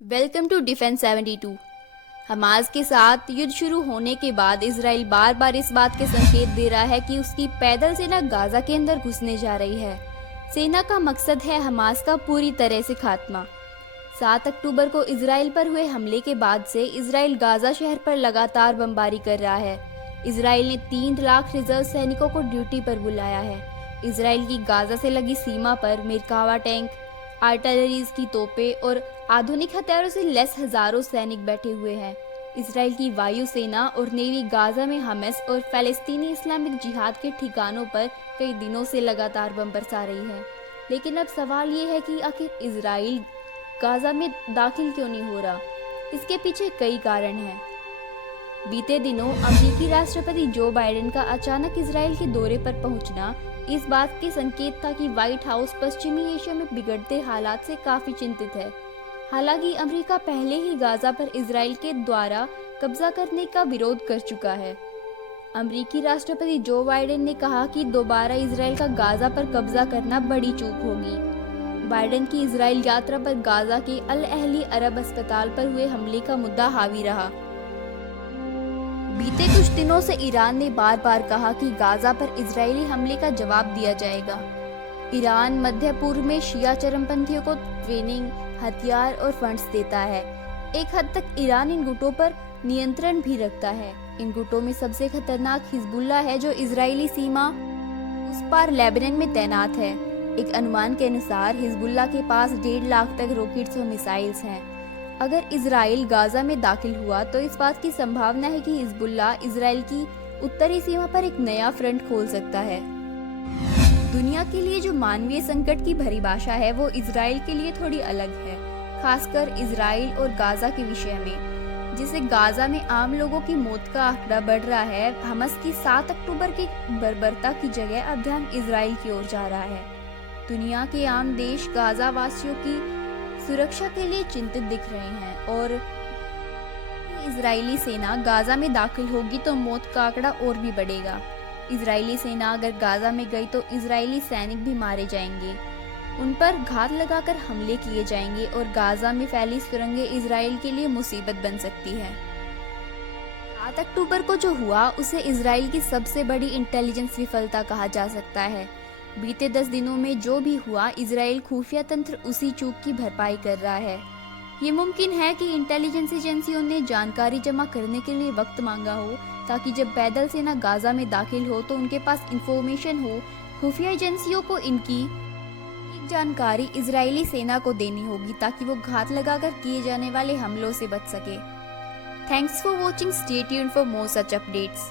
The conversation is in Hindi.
Welcome to defence 72। हमास के साथ युद्ध शुरू होने के बाद इसराइल बार बार इस बात के संकेत दे रहा है कि उसकी पैदल सेना गाजा के अंदर घुसने जा रही है। सेना का मकसद है हमास का पूरी तरह से खात्मा। 7 अक्टूबर को इसराइल पर हुए हमले के बाद से इसराइल गाजा शहर पर लगातार बमबारी कर रहा है। इसराइल ने 3 लाख रिजर्व सैनिकों को ड्यूटी पर बुलाया है। इसराइल की गाजा से लगी सीमा पर मेरकावा टैंक, आर्टिलरीज की तोपें और आधुनिक हथियारों से लैस हजारों सैनिक बैठे हुए हैं। इसराइल की वायुसेना और नेवी गाजा में हमास और फ़लस्तीनी इस्लामिक जिहाद के ठिकानों पर कई दिनों से लगातार बम बरसा रही है। लेकिन अब सवाल ये है कि आखिर इसराइल गाजा में दाखिल क्यों नहीं हो रहा। इसके पीछे कई कारण हैं। बीते दिनों अमेरिकी राष्ट्रपति जो बाइडेन का अचानक इसराइल के दौरे पर पहुंचना इस बात के संकेत था कि व्हाइट हाउस पश्चिमी एशिया में बिगड़ते हालात से काफी चिंतित है। हालांकि अमेरिका पहले ही गाजा पर इसराइल के द्वारा कब्जा करने का विरोध कर चुका है। अमेरिकी राष्ट्रपति जो बाइडेन ने कहा कि दोबारा इसराइल का गाजा पर कब्जा करना बड़ी चूक होगी। बाइडेन की इसराइल यात्रा पर गाजा के अल अहली अरब अस्पताल पर हुए हमले का मुद्दा हावी रहा। बीते कुछ दिनों से ईरान ने बार बार कहा कि गाजा पर इजरायली हमले का जवाब दिया जाएगा। ईरान मध्य पूर्व में शिया चरमपंथियों को ट्रेनिंग, हथियार और फंड्स देता है। एक हद तक ईरान इन गुटों पर नियंत्रण भी रखता है। इन गुटों में सबसे खतरनाक हिजबुल्लाह है, जो इजरायली सीमा उस पार लेबनान में तैनात है। एक अनुमान के अनुसार हिजबुल्लाह के पास 1.5 लाख तक रॉकेट्स और मिसाइल्स हैं। अगर इजराइल गाजा में दाखिल हुआ तो इस बात की संभावना है कि हिजबुल्लाह इजराइल की उत्तरी सीमा पर एक नया फ्रंट खोल सकता है। दुनिया के लिए जो मानवीय संकट की परिभाषा है वो इजराइल के लिए थोड़ी अलग है, खासकर इजराइल और गाजा के विषय में। जिसे गाजा में आम लोगों की मौत का आंकड़ा बढ़ रहा है, हमास की 7 अक्टूबर की बर्बरता की जगह अब ध्यान इजराइल की ओर जा रहा है। दुनिया के आम देश गाजा वासियों की सुरक्षा के लिए चिंतित दिख रहे हैं और इजरायली सेना गाजा में दाखिल होगी तो मौत का आंकड़ा और भी बढ़ेगा। इजरायली सेना अगर गाजा में गई तो इजरायली सैनिक भी मारे जाएंगे, उन पर घात लगाकर हमले किए जाएंगे और गाजा में फैली सुरंगें इजराइल के लिए मुसीबत बन सकती है। 7 अक्टूबर को जो हुआ उसे इजराइल की सबसे बड़ी इंटेलिजेंस विफलता कहा जा सकता है। बीते 10 दिनों में जो भी हुआ, इजराइल खुफिया तंत्र उसी चूक की भरपाई कर रहा है। ये मुमकिन है कि इंटेलिजेंस एजेंसियों ने जानकारी जमा करने के लिए वक्त मांगा हो, ताकि जब पैदल सेना गाजा में दाखिल हो तो उनके पास इंफॉर्मेशन हो। खुफिया एजेंसियों को इनकी जानकारी इजरायली सेना को देनी होगी ताकि वो घात लगाकर किए जाने वाले हमलों से बच सके। Thanks for watching, stay tuned for more such updates.